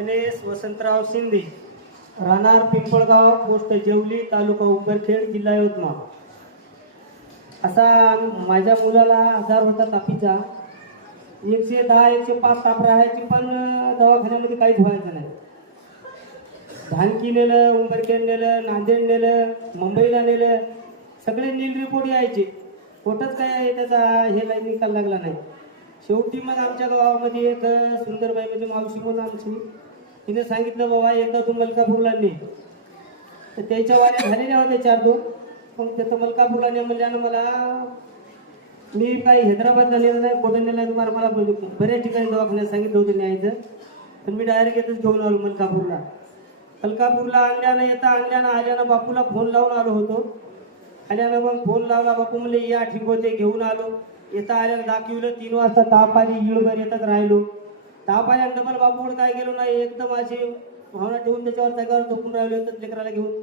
गणेश वसंतराव शिंदे, राहणार पिंपळगाव, पोस्ट जेवली, तालुका उंबरखेड, जिल्हा यवतमाळ. असा माझ्या मुलाला आजार होता तापीचा. 110-105 ताप राहायची, पण दवाखान्यामध्ये काहीच व्हायचं नाही. धानकी नेलं, उंबरखेड नेलं, नांदेड नेलं, मुंबईला नेलं, सगळे नील रिपोर्ट यायचे. कुठंच काय त्याचा हे निकाल लागला नाही. शेवटी मग आमच्या गावामध्ये एक सुंदरबाई म्हणजे मावशी म्हणून आमची, तिने सांगितलं बाबा एकदा तू मलकापूरला ने. तर त्याच्या वाऱ्या झालेल्या होत्या 4-2. मग त्याचं मलकापूरला ने म्हणल्यानं मला, मी काही हैदराबादला नेलं नाही, कुठं नेलं तुम्हाला मला बऱ्याच ठिकाणी दवाखान्यात सांगितलं होतं न्यायचं. पण मी डायरेक्ट येतच घेऊन आलो मलकापूरला. मलकापूरला आल्यानं बापूला फोन लावून आलो होतो. आल्यानं मग फोन लावला, बापू म्हणले या ठीक होते, घेऊन आलो. येता आल्यानं दाखविलं, 3 वाजता ताप आली, इळभर येतच राहिलो. ताप आल्या डबल बापूकडे काय गेलो नाही, एकदम अशी भावना ठेवून त्याच्यावर जागेवर झोपून राहिलो होतं लेकराला घेऊन.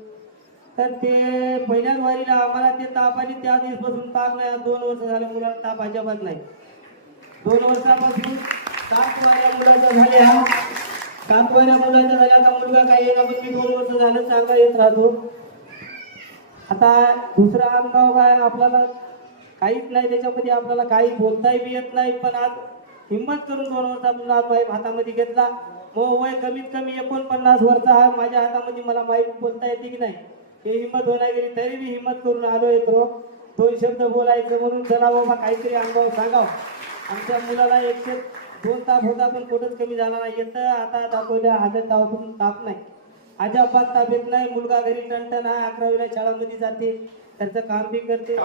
तर ते पहिल्याच वारीला आम्हाला ते ताप आली, त्या दिवसपासून ताप नाही. 2 वर्ष झालं मुलाला ताप अजिबात नाही. 2 वर्षापासून 7 वाऱ्या मुलाच्या झाल्या. 7 वाऱ्या मुलाच्या झाल्या. आता मुलगा काय येणार, पण मी 2 वर्ष झालं चांगला येत राहतो. आता दुसरा अनुभव काय, आपल्याला काहीच नाही त्याच्यामध्ये, आपल्याला काही बोलताही बी येत नाही. पण आज हिंमत करून 2 वर्षातून आज वाईफ हातामध्ये घेतला. मग वय कमीत कमी 49 वर्ष आहे माझ्या हातामध्ये. मला माहीत बोलता येते की नाही हे हिंमत होणार गेली, तरी मी हिंमत करून आलो येतो 2 शब्द बोलायचं म्हणून. चला बाबा काहीतरी अनुभव सांगाव. आमच्या मुलाला 102 ताप होता, पण कुठंच कमी झाला नाही. येतं आता दाखवल्या हातात तापातून ताप नाही, अजिबात ताप येत नाही. मुलगा घरी टणटण आहे, 11वीला शाळामध्ये जाते, त्याचं काम बी करते.